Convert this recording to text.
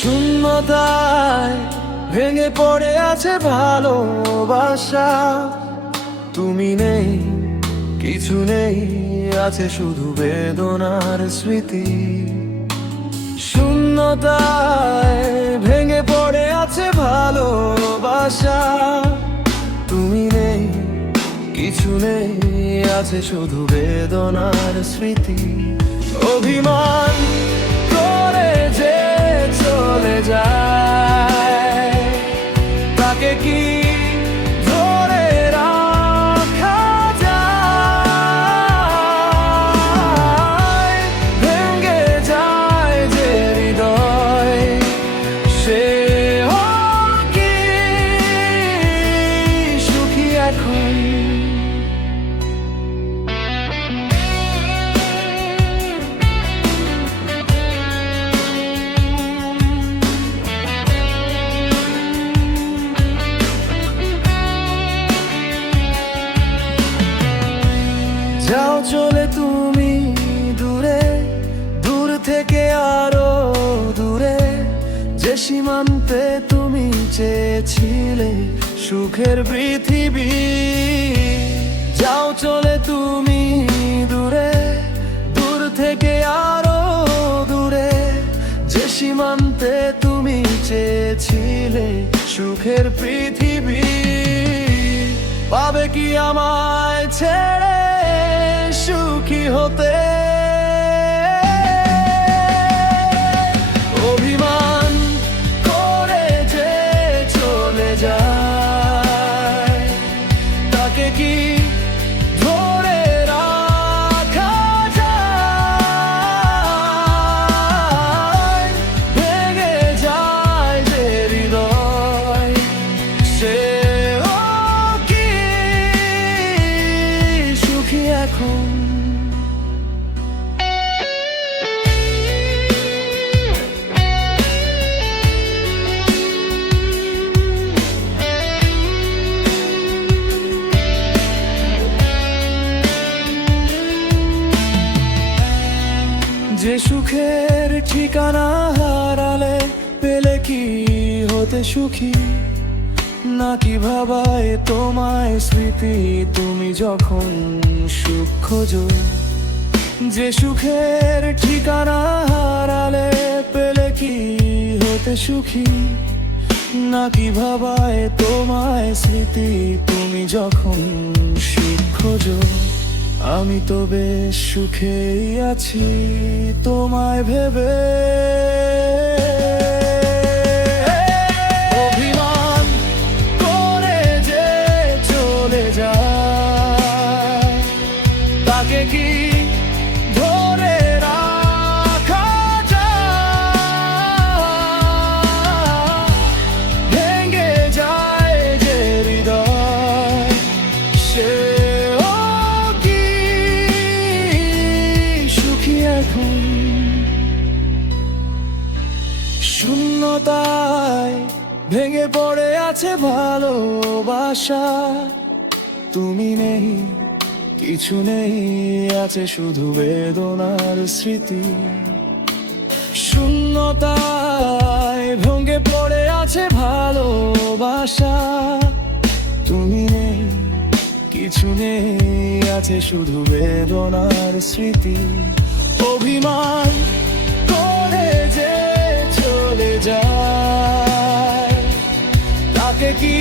শূন্যতায় ভেঙে পড়ে আছে ভালোবাসা। তুমি নেই, কিছু নেই, আছে শুধু বেদনার স্মৃতি। শূন্যতায় ভেঙে পড়ে আছে ভালোবাসা। তুমি নেই, কিছু নেই, আছে শুধু বেদনার স্মৃতি। অভিমান করে যে চলে যায়, তাকে কি ধরে রাখা যায়? ভেঙে যায় যে হৃদয়, সে কি সুখী এখন? যাও চলে তুমি দূরে, দূর থেকে আরো দূরে, যে সীমান্তে তুমি চেয়েছিলে সুখের পৃথিবী। যাও চলে তুমি দূরে, দূর থেকে আরো দূরে, যে সীমান্তে তুমি চেয়েছিলে সুখের পৃথিবী। পাবে কি আমায় ছেড়ে সুখী হতে? অভিমান করে যে চলে যায়, তাকে কি ধরে রাখা যায়? ভেঙে যায় যে হৃদয়, সে কি সুখী এখন? যে সুখের ঠিকানা হারালে পেলে কি হতে সুখী? নাকি ভাবায় তোমায় স্মৃতি তুমি যখন সুখ খোঁজো? যে সুখের ঠিকানা হারালে পেলে কি হতে সুখী? নাকি ভাবায় তোমায় স্মৃতি তুমি যখন সুখ খোঁজো? আমি তো বেশ সুখেই আছি তোমায় ভেবে। অভিমান করে যে চলে যায়, তাকে কি ধরে রাখা যায়? ভেঙে যায় যে হৃদয়, সে শূন্যতায় ভেঙে পড়ে আছে ভালোবাসা। তুমি নেই, কিছু নেই, আছে শুধু বেদনার স্মৃতি। শূন্যতায় ভেঙে পড়ে আছে ভালোবাসা। তুমি নেই, কিছু নেই, আছে শুধু বেদনার স্মৃতি। অভিমান করে যে চলে যায়, তাকে কি